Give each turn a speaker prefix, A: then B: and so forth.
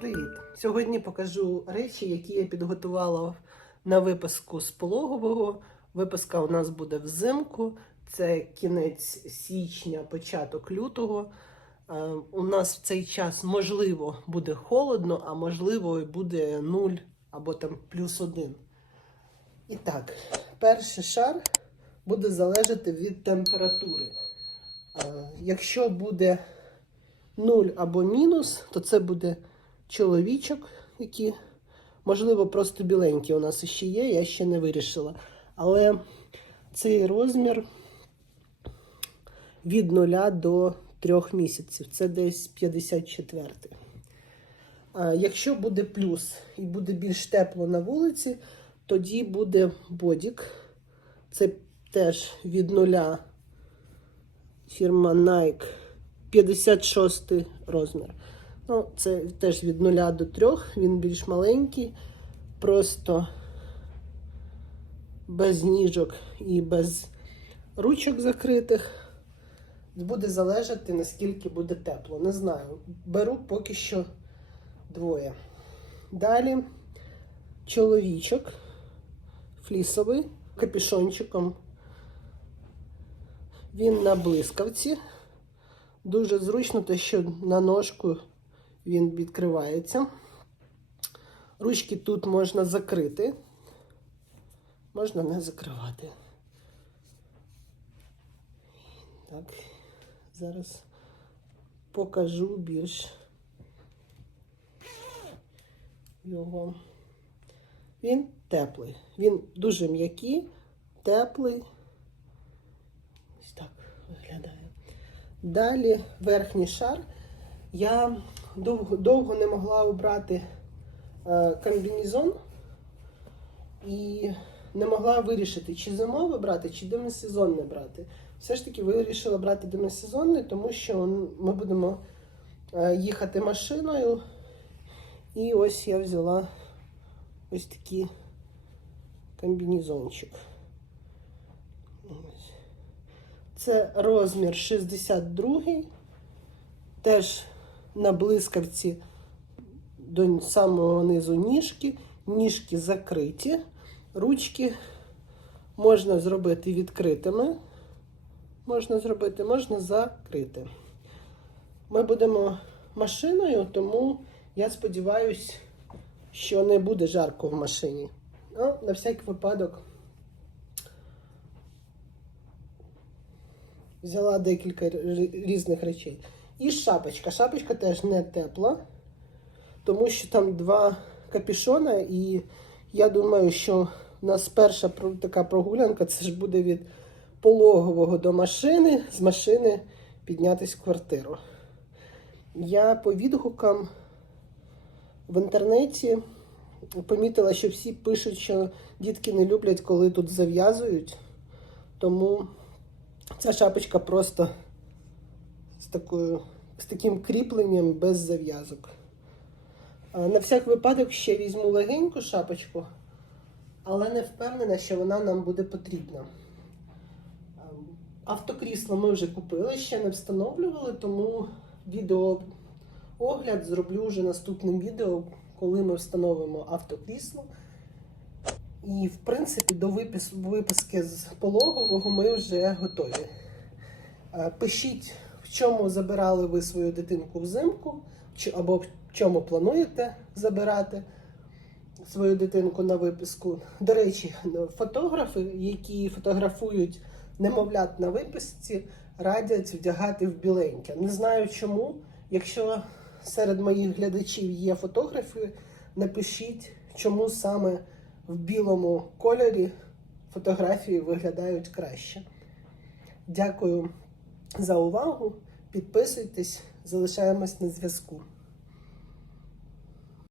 A: Привіт! Сьогодні покажу речі, які я підготувала на випуску з пологового. Випуска у нас буде взимку. Це кінець січня, початок лютого. Е, У нас в цей час можливо буде холодно, а можливо буде 0 або там плюс 1. І так, перший шар буде залежати від температури. Е, Якщо буде 0 або мінус, то це буде чоловічок, які, можливо, просто біленькі у нас ще є, я ще не вирішила. Але цей розмір від 0 до 3 місяців. Це десь 54. А якщо буде плюс і буде більш тепло на вулиці, тоді буде бодік. Це теж від 0 фірма Nike 56 розмір. Ну, це теж від 0 до 3, він більш маленький, просто без ніжок і без ручок закритих. Буде залежати, наскільки буде тепло. Не знаю. Беру поки що двоє. Далі чоловічок флісовий, капішончиком. Він на блискавці. Дуже зручно, те, що на ножку він відкривається. Ручки тут можна закрити, можна не закривати. Так, зараз покажу більш його. Він теплий. Він дуже м'який, теплий. Ось так виглядає. Далі верхній шар. Я довго, довго не могла обрати е, комбінезон і не могла вирішити, чи зимовий брати, чи демисезонний брати. Все ж таки вирішила брати демисезонний, тому що ми будемо е, їхати машиною. І ось я взяла ось такий комбінезончик. Це розмір 62 теж на блискавці до самого низу ніжки. Ніжки закриті, ручки можна зробити відкритими. Можна зробити, можна закрити. Ми будемо машиною, тому я сподіваюся, що не буде жарко в машині. Ну, на всякий випадок взяла декілька різних речей. І шапочка. Шапочка теж не тепла, тому що там два капюшона, і я думаю, що у нас перша така прогулянка це ж буде від пологового до машини, з машини піднятися в квартиру. Я по відгукам в інтернеті помітила, що всі пишуть, що дітки не люблять, коли тут зав'язують. Тому ця шапочка просто такою, з таким кріпленням без зав'язок. На всяк випадок ще візьму легеньку шапочку, але не впевнена, що вона нам буде потрібна. Автокрісло ми вже купили, ще не встановлювали, тому відеоогляд зроблю вже наступним відео, коли ми встановимо автокрісло. І, в принципі, до випис, виписки з пологового ми вже готові. Пишіть, чому забирали ви свою дитинку взимку, або в чому плануєте забирати свою дитинку на виписку. До речі, фотографи, які фотографують немовлят на виписці, радять вдягати в біленьке. Не знаю чому. Якщо серед моїх глядачів є фотографи, напишіть, чому саме в білому кольорі фотографії виглядають краще. Дякую за увагу. Підписуйтесь, залишаємось на зв'язку.